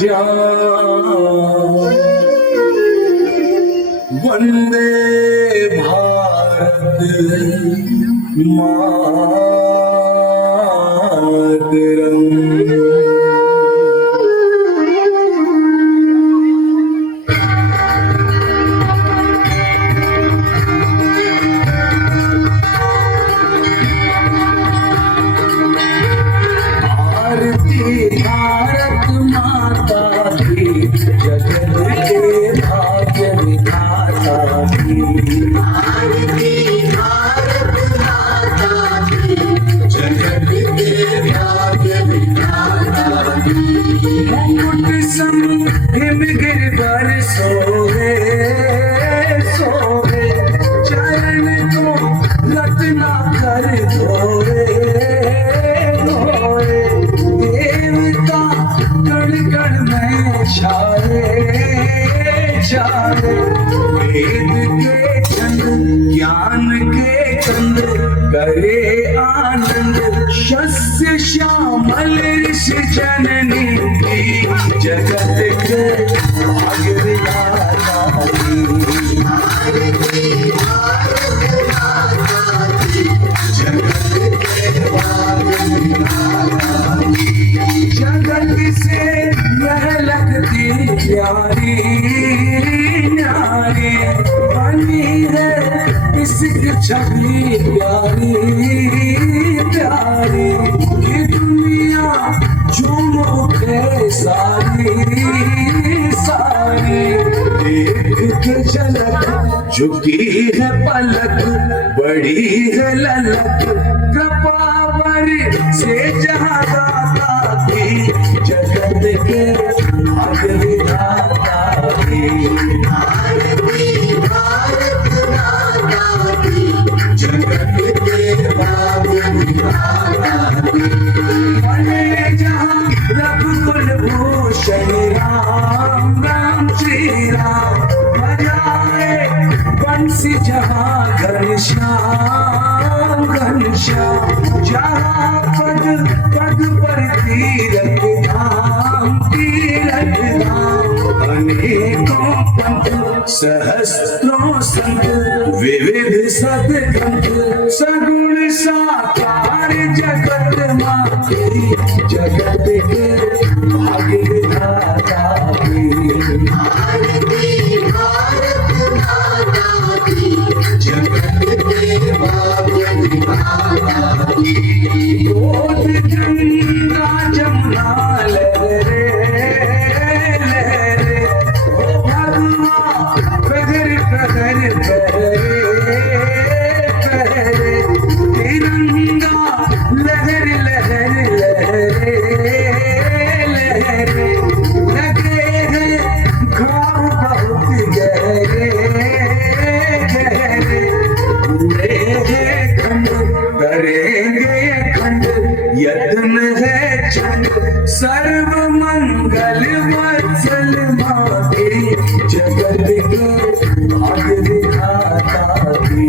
जान वंदे भारत मातरम। भारत माता की जगत के भाग्य विधाता की। आरती भारत माता की जगत के भाग्य विधाता की। मुकुट सम हिमगिर पर सोहे सोहे चरण को रत्ना कर धोए धोए। देवता कण कण में छाए छाए। वेद के चंद ज्ञान के कंद करे आनंद। शस्य श्यामल ऋषि जननी की जगत के भाग्य विधाता की। आरती भारत माता की जगत के भाग्य विधाता की। जगत से यह लगती प्यारी न्यारी बनी है इसकी छवि प्यारी प्यारी। ये दुनिया झूम उठे सारी सारी। देख के झलक झुकी है पलक बड़ी है ललक। कृपावर से जहाँ दाता की जगत के भाग्य विधाता की। आरती भारत माता की जगत के भाग्य विधाता की। बने जहाँ रघुकुल भूषण राम राम श्री राम। बजाए बंसी जहाँ घनश्याम घनश्याम। जहाँ पद पद पर तीरथ धाम तीरथ धाम। अनेकों पंथ सहस्त्रों संत विविध सदग्रंथ। सगुण साकार जगत माते जगत के भाग्य विधाता की। आरती भारत माता की जगत के भाग्य विधाता की। गोद गंगा जमुना लहरे लहरे। ओ भगवा प्रगर प्रगर बहरे बहरे। तिरंगा लहर लहर लहरे लहरे। लगे हैं घाव बहुत गहरे गहरे। पूरे हैं खंड करेंगे खंड यत्न है चंड। सर्व मंगल वत्सल माते जगत के भाग्य विधाता की।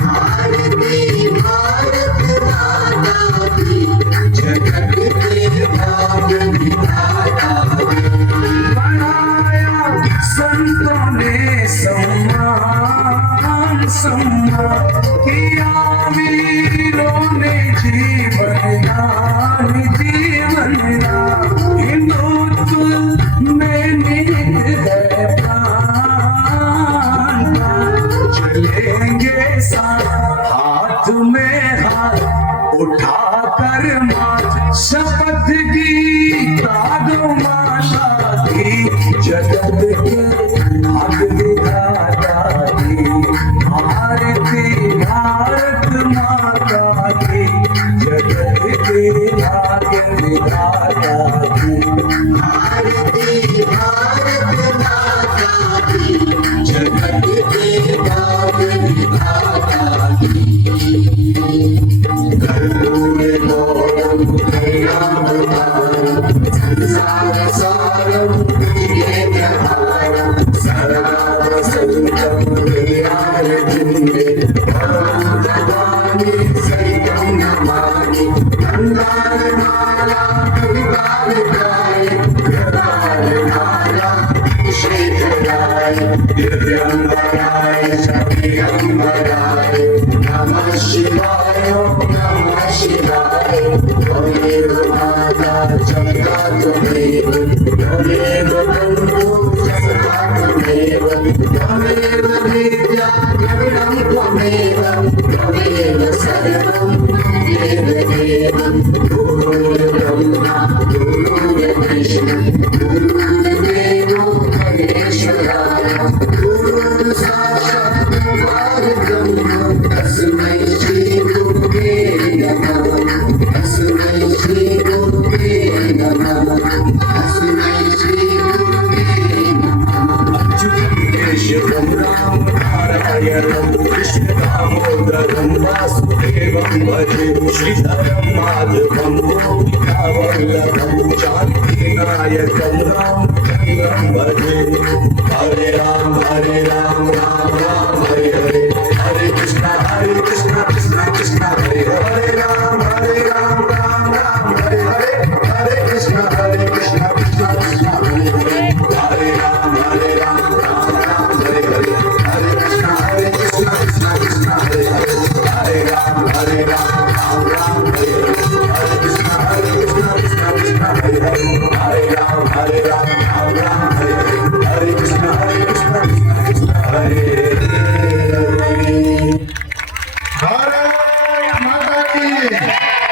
आरती भारत माता की जगत के भाग्य विधाता की। बढ़ाया संतों ने सम्मान सम्मान किया। वीरों ने जीवन दान जीवन दान। हिंदुत्व में निहित है प्राण प्राण। चलेंगे साथ हाथ में हाथ उठाकर माथ। शपथ की तागो माता की जगत के भाग्य विधाता की। आरती भारत माता की जगत के भाग्य विधाता की। आरती भारत माता की जगत के भाग्य विधाता की। कर्पूर गौरम कल्याण संसार सारम सदा वसंतम हृदयारविंदे। भगवानी सैयं नमामि। मंगलमाला कवितालिकाय कृताय ब्रह्मा विष्णु गुरुदेवो महेश्वराय गुरु साक्षात् परब्रह्म तस्मै श्री गुरुवे नमः तस्मै श्री गुरुवे नमः तस्मै श्री गुरुवे नमः अच्युतं केशवं राम नारायणं कृष्ण दामोदरं वासुदेवं भजे श्रीधरं माधवं गोपिकावल्लभं शान्तिनायकं